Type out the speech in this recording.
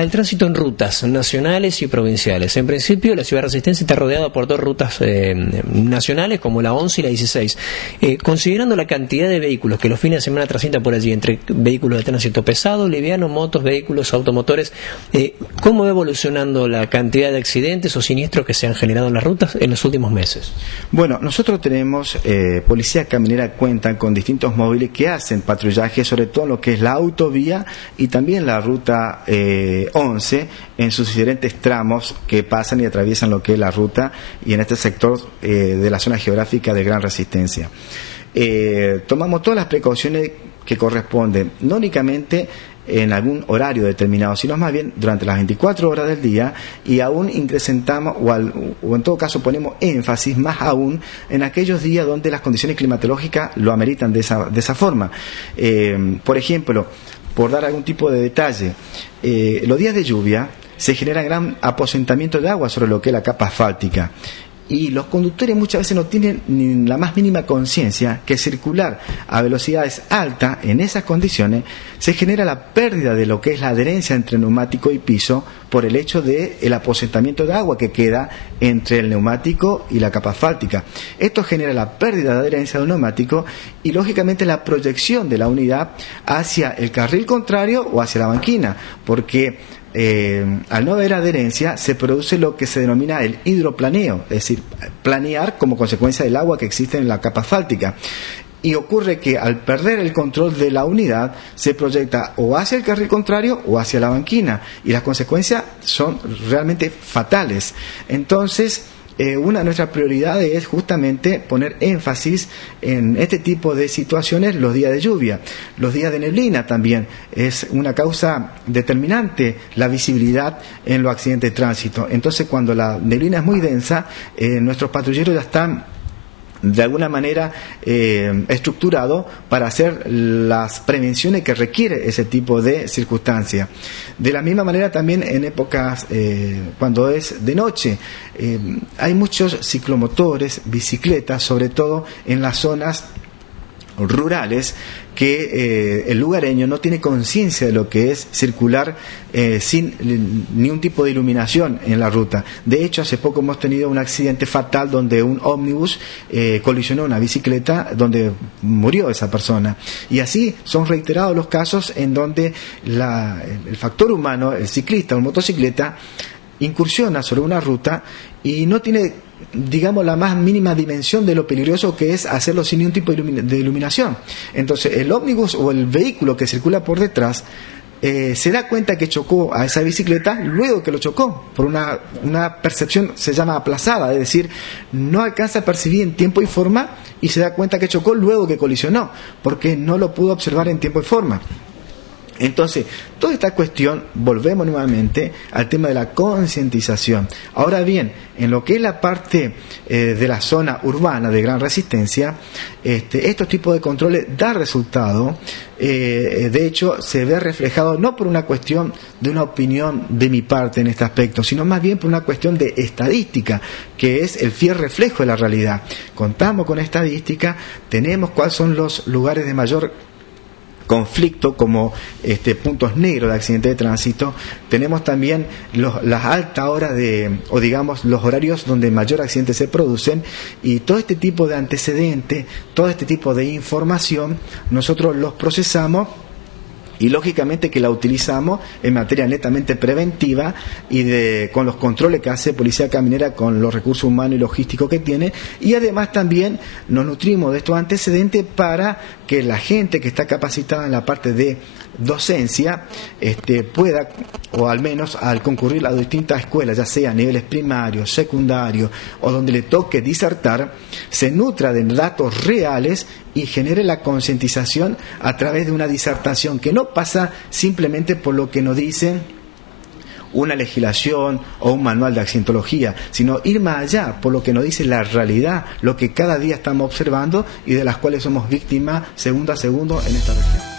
para el tránsito en rutas nacionales y provinciales. En principio, la ciudad de Resistencia está rodeada por dos rutas nacionales, como la 11 y la 16. Considerando la cantidad de vehículos que los fines de semana transitan por allí, entre vehículos de tránsito pesado, liviano, motos, vehículos, automotores, ¿cómo va evolucionando la cantidad de accidentes o siniestros que se han generado en las rutas en los últimos meses? Bueno, nosotros tenemos, Policía Caminera cuentan con distintos móviles que hacen patrullaje, sobre todo en lo que es la autovía y también la ruta 11, en sus diferentes tramos que pasan y atraviesan lo que es la ruta y en este sector de la zona geográfica de Gran Resistencia. Tomamos todas las precauciones que corresponden, no únicamente en algún horario determinado, sino más bien durante las 24 horas del día, y aún incrementamos o en todo caso ponemos énfasis más aún en aquellos días donde las condiciones climatológicas lo ameritan de esa forma. Por ejemplo, por dar algún tipo de detalle, los días de lluvia se genera gran aposentamiento de agua sobre lo que es la capa asfáltica. Y los conductores muchas veces no tienen ni la más mínima conciencia que circular a velocidades altas en esas condiciones se genera la pérdida de lo que es la adherencia entre neumático y piso por el hecho del aposentamiento de agua que queda entre el neumático y la capa asfáltica. Esto genera la pérdida de adherencia del neumático y lógicamente la proyección de la unidad hacia el carril contrario o hacia la banquina, porque al no haber adherencia se produce lo que se denomina el hidroplaneo, es decir, planear como consecuencia del agua que existe en la capa asfáltica. Y ocurre que al perder el control de la unidad se proyecta o hacia el carril contrario o hacia la banquina y las consecuencias son realmente fatales. Entonces, una de nuestras prioridades es justamente poner énfasis en este tipo de situaciones los días de lluvia. Los días de neblina también es una causa determinante la visibilidad en los accidentes de tránsito. Entonces, cuando la neblina es muy densa, nuestros patrulleros ya están de alguna manera estructurado para hacer las prevenciones que requiere ese tipo de circunstancias. De la misma manera también en épocas cuando es de noche hay muchos ciclomotores, bicicletas, sobre todo en las zonas rurales, que el lugareño no tiene conciencia de lo que es circular sin ningún tipo de iluminación en la ruta. De hecho, hace poco hemos tenido un accidente fatal donde un ómnibus colisionó una bicicleta donde murió esa persona. Y así son reiterados los casos en donde el factor humano, el ciclista o el motocicleta, incursiona sobre una ruta y no tiene, digamos, la más mínima dimensión de lo peligroso que es hacerlo sin ningún tipo de iluminación. Entonces el ómnibus o el vehículo que circula por detrás se da cuenta que chocó a esa bicicleta luego que lo chocó, por una percepción, se llama aplazada, es decir, no alcanza a percibir en tiempo y forma y se da cuenta que chocó luego que colisionó, porque no lo pudo observar en tiempo y forma. Entonces, toda esta cuestión, volvemos nuevamente al tema de la concientización. Ahora bien, en lo que es la parte de la zona urbana de Gran Resistencia, estos tipos de controles dan resultado. De hecho, se ve reflejado no por una cuestión de una opinión de mi parte en este aspecto, sino más bien por una cuestión de estadística, que es el fiel reflejo de la realidad. Contamos con estadística, tenemos cuáles son los lugares de mayor conflicto como puntos negros de accidentes de tránsito. Tenemos también las altas horas o digamos los horarios donde mayor accidentes se producen, y todo este tipo de antecedentes, todo este tipo de información nosotros los procesamos y lógicamente que la utilizamos en materia netamente preventiva y con los controles que hace Policía Caminera con los recursos humanos y logísticos que tiene, y además también nos nutrimos de estos antecedentes para que la gente que está capacitada en la parte de docencia pueda, o al menos al concurrir a distintas escuelas, ya sea a niveles primarios, secundarios o donde le toque disertar, se nutra de datos reales y genere la concientización a través de una disertación que no pasa simplemente por lo que nos dicen una legislación o un manual de accidentología, sino ir más allá por lo que nos dice la realidad, lo que cada día estamos observando y de las cuales somos víctimas segundo a segundo en esta región.